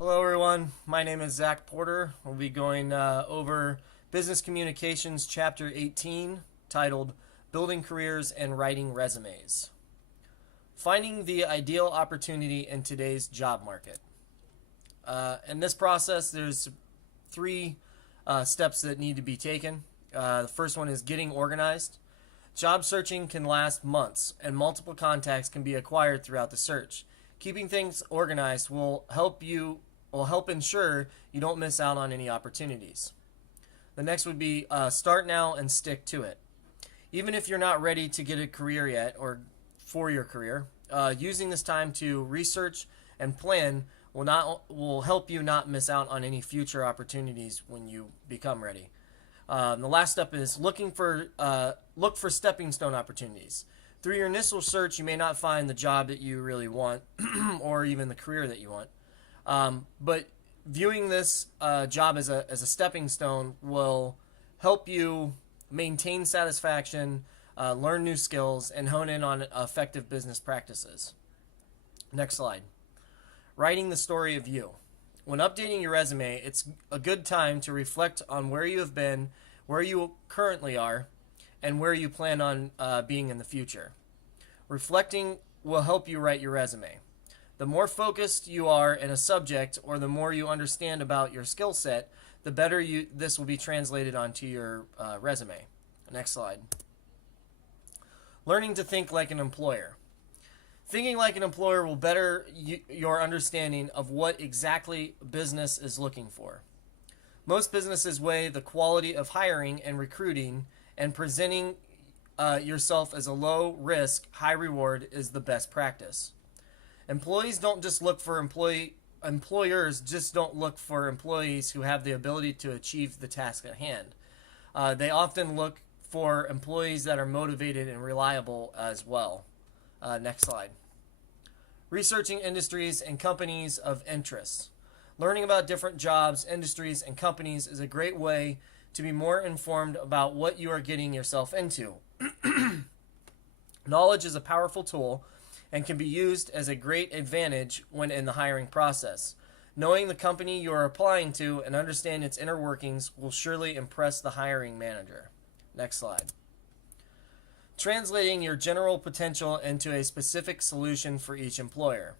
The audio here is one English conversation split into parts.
Hello, everyone. My name is Zach Porter. We'll be going over Business Communications Chapter 18, titled Building Careers and Writing Resumes. Finding the ideal opportunity in today's job market. In this process, there's three steps that need to be taken. The first one is getting organized. Job searching can last months, and multiple contacts can be acquired throughout the search. Keeping things organized will help ensure you don't miss out on any opportunities. The next would be start now and stick to it. Even if you're not ready to get a career yet or for your career, using this time to research and plan will help you not miss out on any future opportunities when you become ready. The last step is look for stepping stone opportunities. Through your initial search, you may not find the job that you really want, or even the career that you want. But viewing this job as a stepping stone will help you maintain satisfaction, learn new skills, and hone in on effective business practices. Next slide. Writing the story of you. When updating your resume, it's a good time to reflect on where you have been, where you currently are, and where you plan on being in the future. Reflecting will help you write your resume. The more focused you are in a subject, or the more you understand about your skill set, the better this will be translated onto your resume. Next slide. Learning to think like an employer. Thinking like an employer will better your understanding of what exactly business is looking for. Most businesses weigh the quality of hiring and recruiting, and presenting yourself as a low risk, high reward is the best practice. Employers don't look for employees who have the ability to achieve the task at hand. They often look for employees that are motivated and reliable as well. Next slide. Researching industries and companies of interest. Learning about different jobs, industries, and companies is a great way to be more informed about what you are getting yourself into. Knowledge is a powerful tool and can be used as a great advantage when in the hiring process. Knowing the company you are applying to and understand its inner workings will surely impress the hiring manager. Next slide. Translating your general potential into a specific solution for each employer.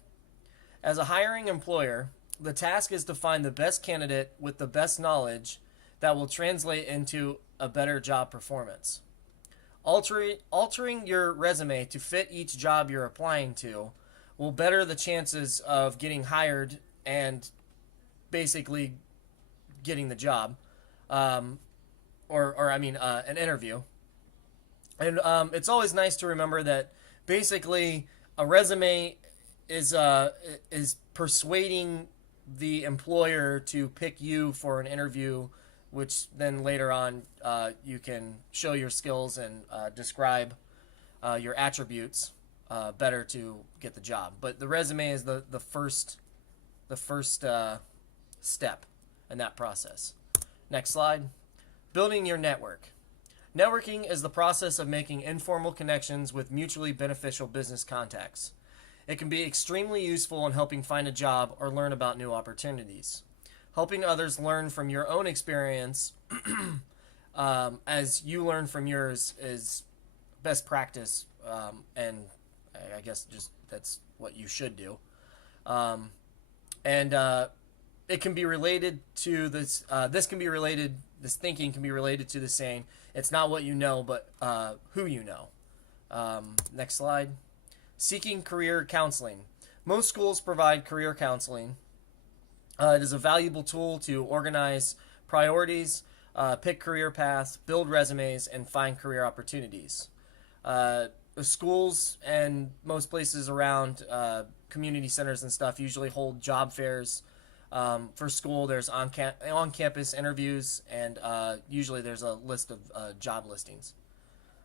As a hiring employer, the task is to find the best candidate with the best knowledge that will translate into a better job performance. Altering your resume to fit each job you're applying to will better the chances of getting hired and basically getting the job, an interview. And it's always nice to remember that basically a resume is persuading the employer to pick you for an interview, which then later on you can show your skills and describe your attributes better to get the job. But the resume is the first step in that process. Next slide. Building your network. Networking is the process of making informal connections with mutually beneficial business contacts. It can be extremely useful in helping find a job or learn about new opportunities. Helping others learn from your own experience as you learn from yours is best practice, and I guess just that's what you should do. It can be related to this. This thinking can be related to the saying, "It's not what you know, but who you know." Next slide. Seeking career counseling. Most schools provide career counseling. It is a valuable tool to organize priorities, pick career paths, build resumes, and find career opportunities. The schools and most places around community centers and stuff usually hold job fairs. For school, there's on-campus interviews, and usually there's a list of job listings.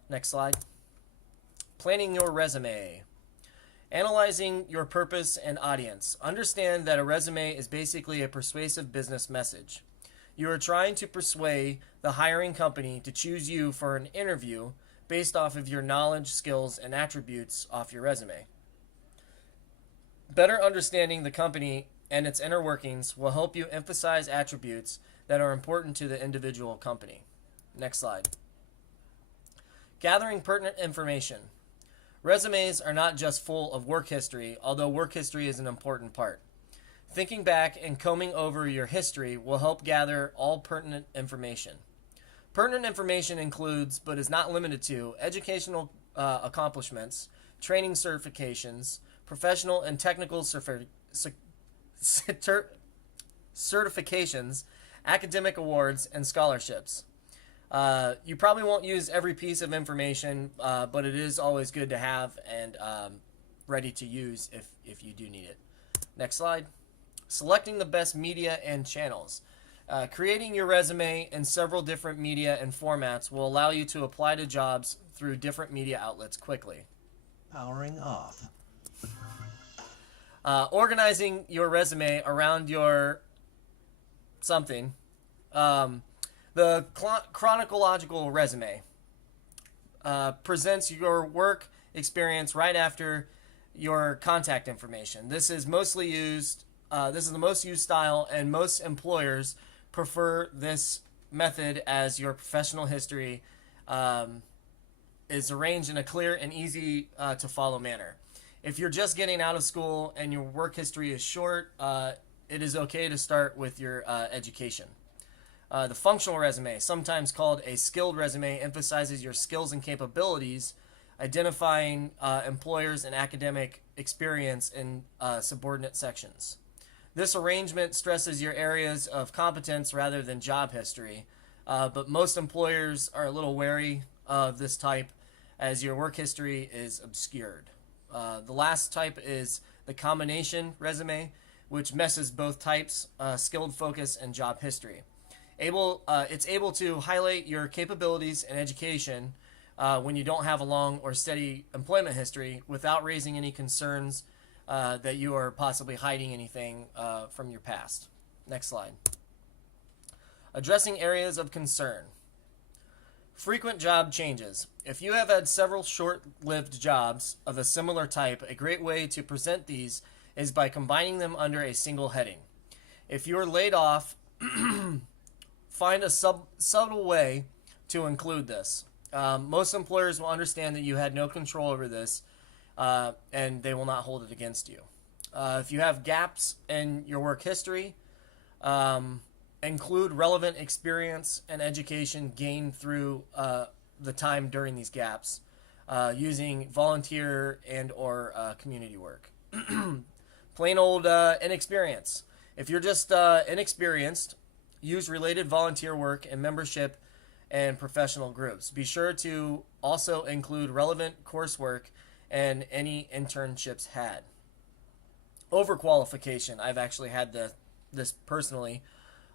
Next slide. Planning your resume. Analyzing your purpose and audience. Understand that a resume is basically a persuasive business message. You are trying to persuade the hiring company to choose you for an interview based off of your knowledge, skills, and attributes off your resume. Better understanding the company and its inner workings will help you emphasize attributes that are important to the individual company. Next slide. Gathering pertinent information. Resumes are not just full of work history, although work history is an important part. Thinking back and combing over your history will help gather all pertinent information. Pertinent information includes, but is not limited to, educational accomplishments, training certifications, professional and technical certifications, academic awards, and scholarships. You probably won't use every piece of information, but it is always good to have and ready to use if you do need it. Next slide. Selecting the best media and channels. Creating your resume in several different media and formats will allow you to apply to jobs through different media outlets quickly. Powering off. Organizing your resume around your something. The chronological resume presents your work experience right after your contact information. This is mostly used. This is the most used style, and most employers prefer this method as your professional history is arranged in a clear and easy to follow manner. If you're just getting out of school and your work history is short, it is okay to start with your education. The functional resume, sometimes called a skilled resume, emphasizes your skills and capabilities, identifying employers and academic experience in subordinate sections. This arrangement stresses your areas of competence rather than job history, but most employers are a little wary of this type as your work history is obscured. The last type is the combination resume, which messes both types, skilled focus and job history. It's able to highlight your capabilities and education when you don't have a long or steady employment history without raising any concerns that you are possibly hiding anything from your past. Next slide. Addressing areas of concern. Frequent job changes. If you have had several short-lived jobs of a similar type, a great way to present these is by combining them under a single heading. If you are laid off, find a subtle way to include this. Most employers will understand that you had no control over this, and they will not hold it against you. If you have gaps in your work history, include relevant experience and education gained through the time during these gaps, using volunteer and or community work. Plain old inexperience. If you're just inexperienced, use related volunteer work and membership and professional groups. Be sure to also include relevant coursework and any internships had. Overqualification. I've actually had this personally.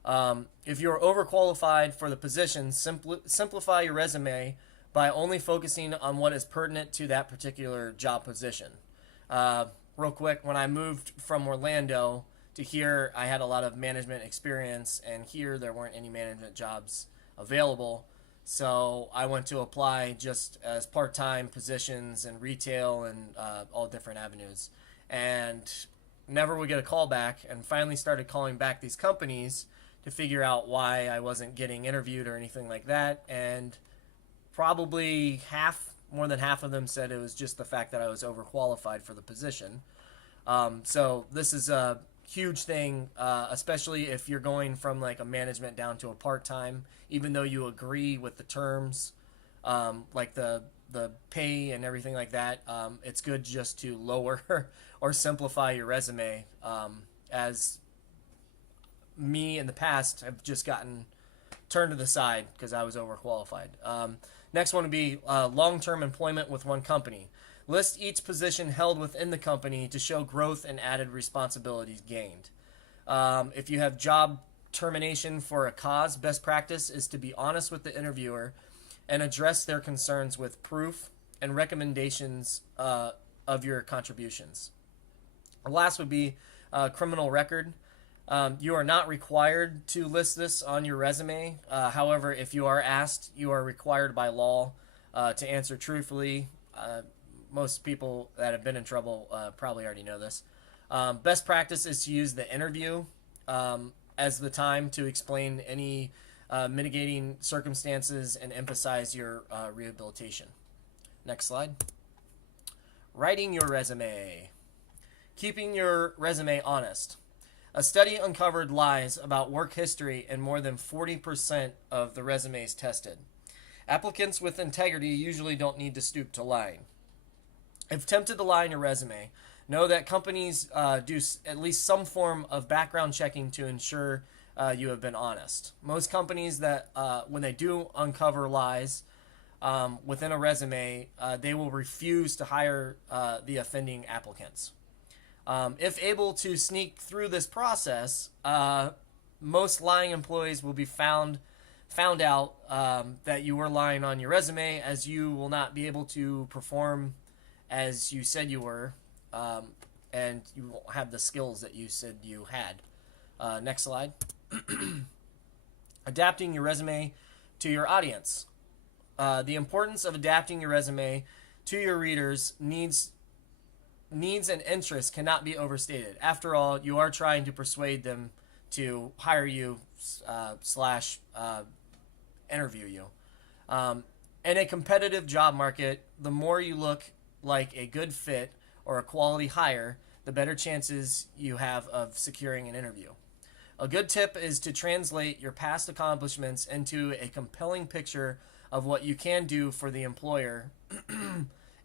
If you're overqualified for the position, simplify your resume by only focusing on what is pertinent to that particular job position. Real quick, when I moved from Orlando to here, I had a lot of management experience, and here there weren't any management jobs available. So I went to apply just as part-time positions in retail and all different avenues, and never would get a call back, and finally started calling back these companies to figure out why I wasn't getting interviewed or anything like that. And probably more than half of them said it was just the fact that I was overqualified for the position. So this is a huge thing, especially if you're going from like a management down to a part-time, even though you agree with the terms, like the pay and everything like that. It's good just to lower or simplify your resume, as me in the past have just gotten turned to the side because I was overqualified. Next one would be long-term employment with one company. List each position held within the company to show growth and added responsibilities gained. If you have job termination for a cause, best practice is to be honest with the interviewer and address their concerns with proof and recommendations of your contributions. The last would be criminal record. You are not required to list this on your resume. However, if you are asked, you are required by law to answer truthfully. Most people that have been in trouble probably already know this. Best practice is to use the interview as the time to explain any mitigating circumstances and emphasize your rehabilitation. Next slide. Writing your resume. Keeping your resume honest. A study uncovered lies about work history in more than 40% of the resumes tested. Applicants with integrity usually don't need to stoop to lying. If tempted to lie in your resume, know that companies do at least some form of background checking to ensure you have been honest. Most companies that, when they do uncover lies within a resume, they will refuse to hire the offending applicants. If able to sneak through this process, most lying employees will be found out that you were lying on your resume, as you will not be able to perform as you said you were, and you won't have the skills that you said you had. Next slide. Adapting your resume to your audience. The importance of adapting your resume to your readers' needs and interests cannot be overstated. After all, you are trying to persuade them to hire you slash interview you. In a competitive job market, the more you look like a good fit or a quality hire, the better chances you have of securing an interview. A good tip is to translate your past accomplishments into a compelling picture of what you can do for the employer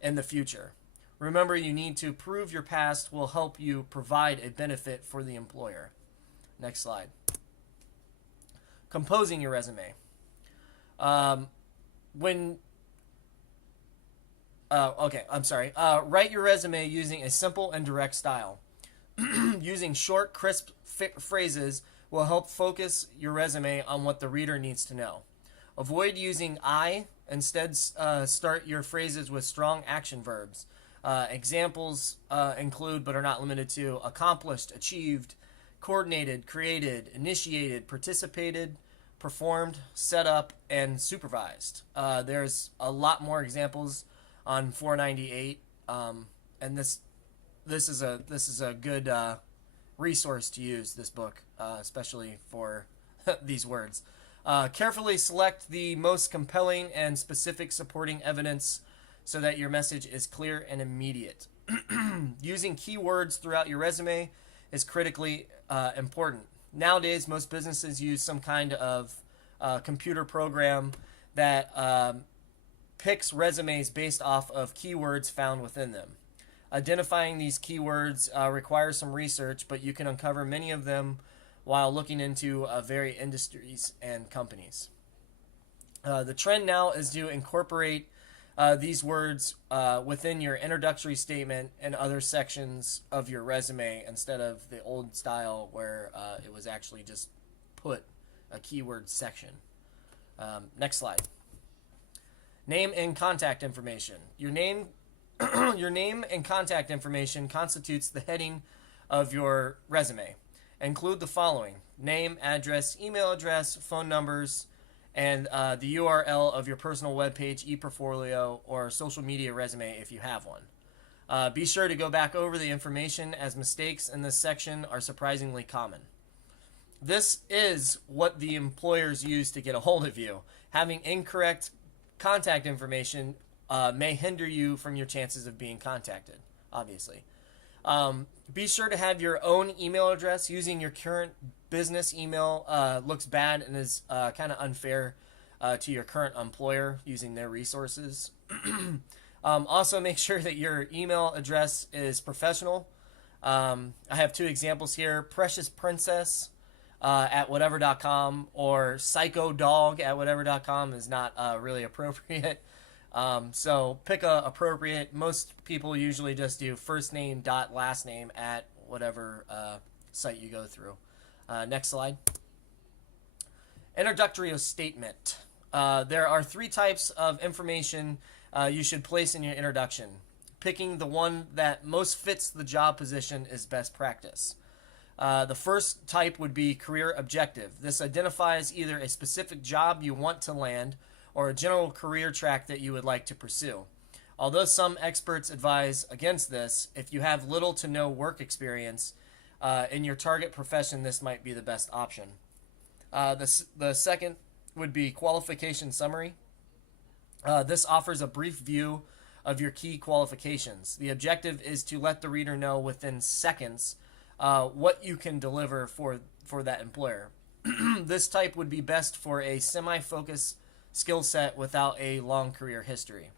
in the future. Remember, you need to prove your past will help you provide a benefit for the employer. Next slide. Composing your resume. Write your resume using a simple and direct style. Using short, crisp phrases will help focus your resume on what the reader needs to know. Avoid using I. Instead, start your phrases with strong action verbs. Examples include, but are not limited to, accomplished, achieved, coordinated, created, initiated, participated, performed, set up, and supervised. There's a lot more examples on 498, and this is a good resource to use, this book, especially for these words. Carefully select the most compelling and specific supporting evidence so that your message is clear and immediate. Using keywords throughout your resume is critically important. Nowadays, most businesses use some kind of computer program that picks resumes based off of keywords found within them. Identifying these keywords requires some research, but you can uncover many of them while looking into various industries and companies. The trend now is to incorporate these words within your introductory statement and other sections of your resume instead of the old style where it was actually just put a keyword section. Next slide. Name and contact information. Your name and contact information constitutes the heading of your resume. Include the following: name, address, email address, phone numbers, and the URL of your personal webpage, e-portfolio, or social media resume if you have one. Be sure to go back over the information, as mistakes in this section are surprisingly common. This is what the employers use to get a hold of you. Having incorrect contact information may hinder you from your chances of being contacted, obviously. Be sure to have your own email address. Using your current business email looks bad and is kind of unfair to your current employer using their resources. Also, make sure that your email address is professional. I have two examples here: Precious Princess at whatever.com or psychodog at whatever.com is not really appropriate. So pick a appropriate. Most people usually just do first name dot last name at whatever site you go through. Next slide. Introductory statement. There are three types of information you should place in your introduction. Picking the one that most fits the job position is best practice. The first type would be career objective. This identifies either a specific job you want to land or a general career track that you would like to pursue. Although some experts advise against this, if you have little to no work experience in your target profession, this might be the best option. The second would be qualification summary. This offers a brief view of your key qualifications. The objective is to let the reader know within seconds what you can deliver for that employer. This type would be best for a semi-focused skill set without a long career history.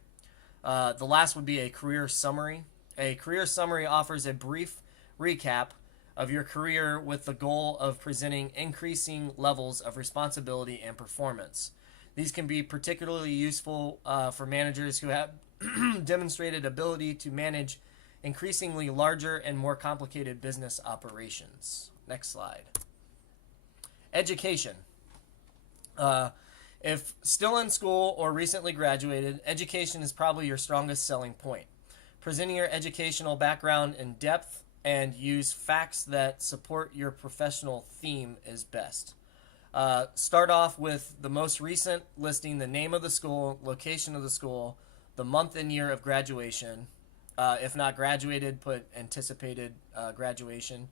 The last would be a career summary. A career summary offers a brief recap of your career with the goal of presenting increasing levels of responsibility and performance. These can be particularly useful for managers who have demonstrated ability to manage increasingly larger and more complicated business operations. Next slide. Education. If still in school or recently graduated, education is probably your strongest selling point. Presenting your educational background in depth and use facts that support your professional theme is best. Start off with the most recent, listing the name of the school, location of the school, the month and year of graduation. If not graduated, put anticipated graduation.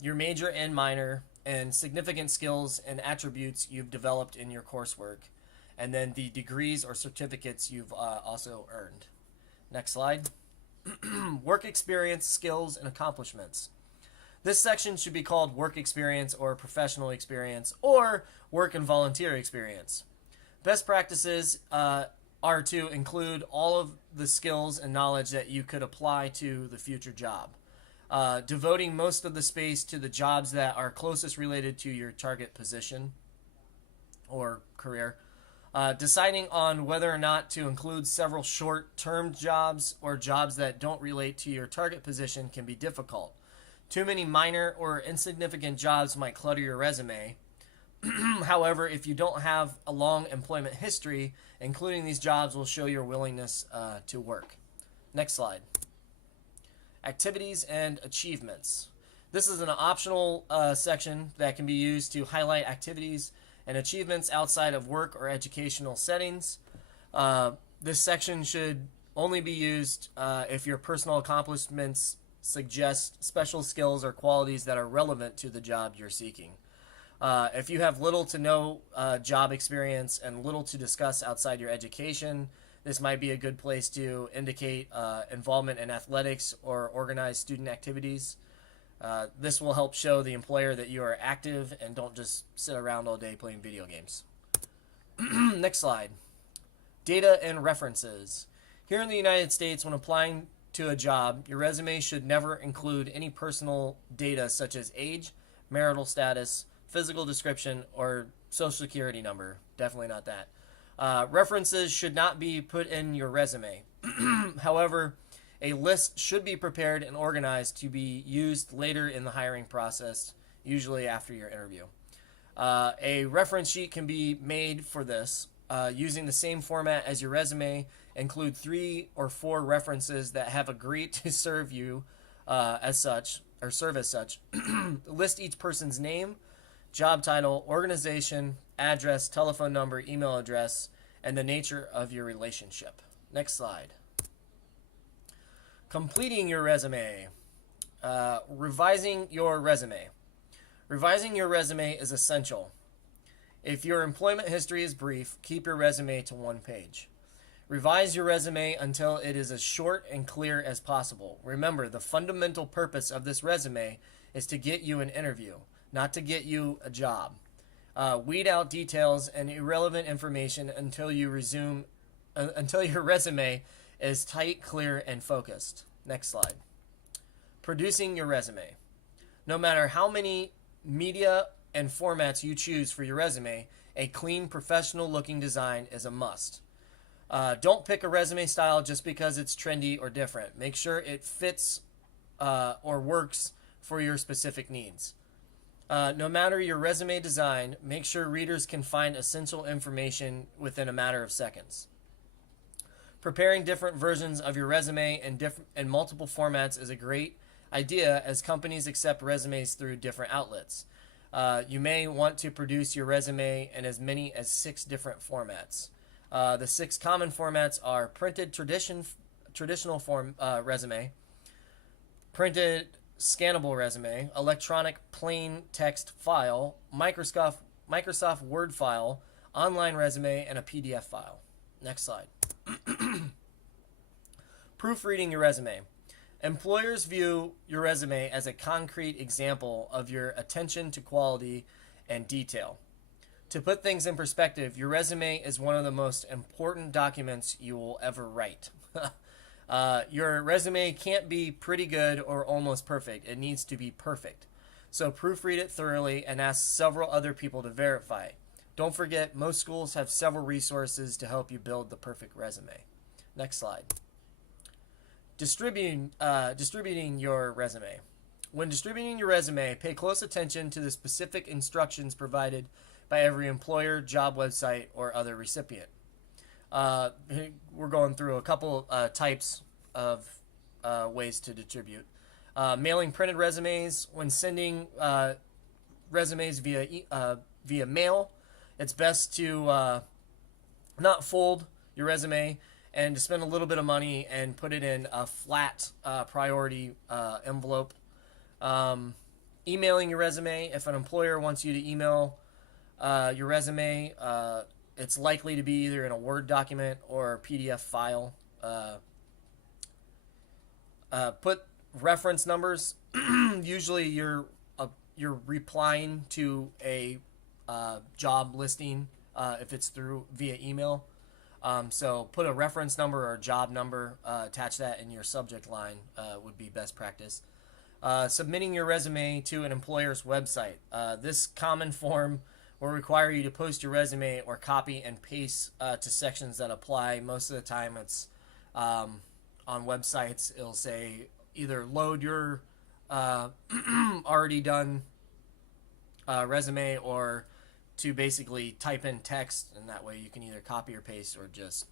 Your major and minor, and significant skills and attributes you've developed in your coursework, and then the degrees or certificates you've also earned. Next slide. Work experience, skills, and accomplishments. This section should be called work experience or professional experience or work and volunteer experience. Best practices are to include all of the skills and knowledge that you could apply to the future job. Devoting most of the space to the jobs that are closest related to your target position or career. Deciding on whether or not to include several short-term jobs or jobs that don't relate to your target position can be difficult. Too many minor or insignificant jobs might clutter your resume. However, if you don't have a long employment history, including these jobs will show your willingness to work. Next slide. Activities and achievements. This is an optional section that can be used to highlight activities and achievements outside of work or educational settings. This section should only be used if your personal accomplishments suggest special skills or qualities that are relevant to the job you're seeking. If you have little to no job experience and little to discuss outside your education, this might be a good place to indicate involvement in athletics or organized student activities. This will help show the employer that you are active and don't just sit around all day playing video games. Next slide. Data and references. Here in the United States, when applying to a job, your resume should never include any personal data such as age, marital status, physical description, or social security number. Definitely not that. References should not be put in your resume. However, a list should be prepared and organized to be used later in the hiring process, usually after your interview. A reference sheet can be made for this using the same format as your resume. Include 3 or 4 references that have agreed to serve you as such, or serve as such. List each person's name, job title, organization, address, telephone number, email address, and the nature of your relationship. Next slide. Completing your resume. Revising your resume. Revising your resume is essential. If your employment history is brief, keep your resume to 1 page. Revise your resume until it is as short and clear as possible. Remember, the fundamental purpose of this resume is to get you an interview, not to get you a job. Weed out details and irrelevant information until your resume is tight, clear, and focused. Next slide. Producing your resume. No matter how many media and formats you choose for your resume, a clean, professional-looking design is a must. Don't pick a resume style just because it's trendy or different. Make sure it fits or works for your specific needs. No matter your resume design, make sure readers can find essential information within a matter of seconds. Preparing different versions of your resume in multiple formats is a great idea as companies accept resumes through different outlets. You may want to produce your resume in as many as 6 different formats. The 6 common formats are printed traditional form resume, printed scannable resume, electronic plain text file, Microsoft Word file, online resume, and a PDF file. Next slide. Proofreading your resume. Employers view your resume as a concrete example of your attention to quality and detail. To put things in perspective, your resume is one of the most important documents you will ever write. Your resume can't be pretty good or almost perfect. It needs to be perfect. So proofread it thoroughly and ask several other people to verify. Don't forget, most schools have several resources to help you build the perfect resume. Next slide. Distributing your resume. When distributing your resume, pay close attention to the specific instructions provided by every employer, job website, or other recipient. We're going through a couple types of ways to distribute. Mailing printed resumes. When sending resumes via mail, it's best to not fold your resume and to spend a little bit of money and put it in a flat priority envelope. Emailing your resume. If an employer wants you to email your resume, it's likely to be either in a Word document or a PDF file. Put reference numbers. Usually you're replying to a job listing if it's via email. So put a reference number or a job number, attach that in your subject line would be best practice. Submitting your resume to an employer's website. This common form will require you to post your resume or copy and paste to sections that apply. Most of the time it's on websites. It'll say either load your already done resume or to basically type in text, and that way you can either copy or paste or just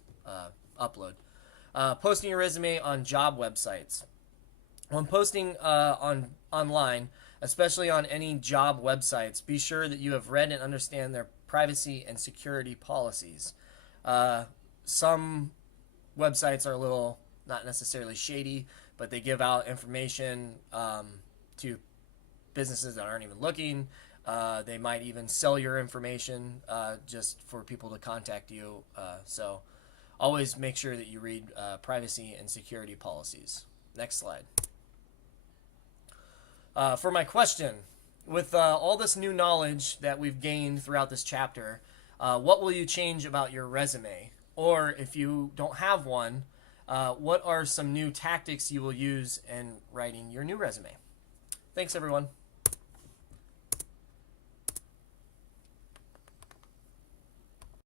upload. Posting your resume on job websites. When posting online, especially on any job websites, be sure that you have read and understand their privacy and security policies. Some websites are a little, not necessarily shady, but they give out information to businesses that aren't even looking. They might even sell your information just for people to contact you. So always make sure that you read privacy and security policies. Next slide. For my question, with all this new knowledge that we've gained throughout this chapter, what will you change about your resume? Or if you don't have one, what are some new tactics you will use in writing your new resume? Thanks, everyone.